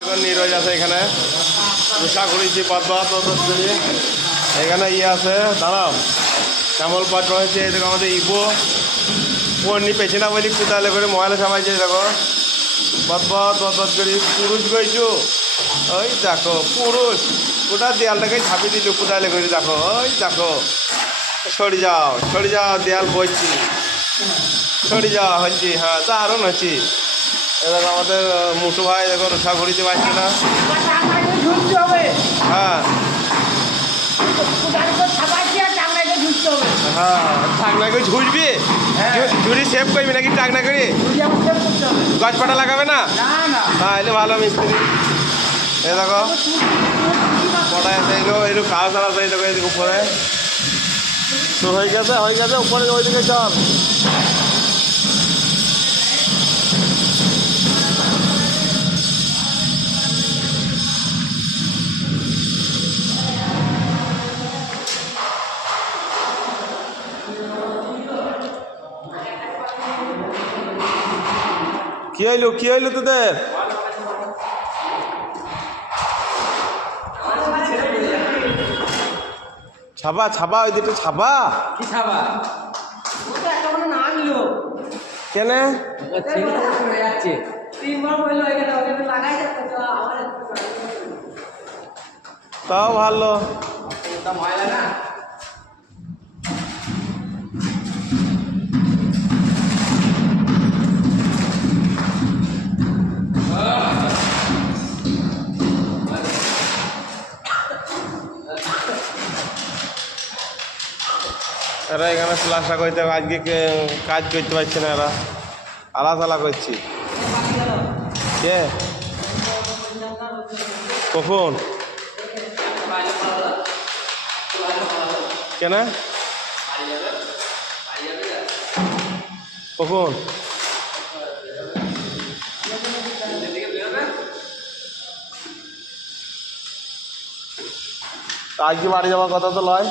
নিরজ আছে এখানে রুষা করেছি পদ্মাত এখানে ইয়ে আছে দাঁড়াও শ্যামল পাট রয়েছে এই দেখো আমাদের ইপো পড়নি পেছে না বলি কোদালে করে ময়লা সামাইছে দেখো পদ্মাত পদ্মাত করি পুরুষ গইছু ওই দেখো পুরুষ গোটা দেয়ালটাকে ঝাঁপি দিল কোদালে করে দেখো ওই দেখো সরে যাও দেয়াল বইছি সরে যাওয়া হচ্ছি হ্যাঁ দারুণ হচ্ছি দেখো আমাদের মুটু ভাই দেখো রুষা ঘুরিতে পারছে না হ্যাঁ হ্যাঁ টাকনা করে ঝুড়বি ঝুড়ি সেভ করবি নাকি টাকনা করে গাছপাটা লাগাবে না তাহলে ভালো মিস্ত্রি এ দেখো কটা আছে একটু কাজ আছে এই দেখো এদিকে উপরে তো হয়ে গেছে উপরে ওইদিকে চল কি হইলো তোদের ছাবা ওই দুটো ছাবা কেন তাও ভালো এরা এখানে প্লাস্টার করতে আজকে কাজ করতে পারছে না এরা আলাদা করছি কে কখন কেন কখন আজকে বাড়ি যাওয়ার কথা তো লয়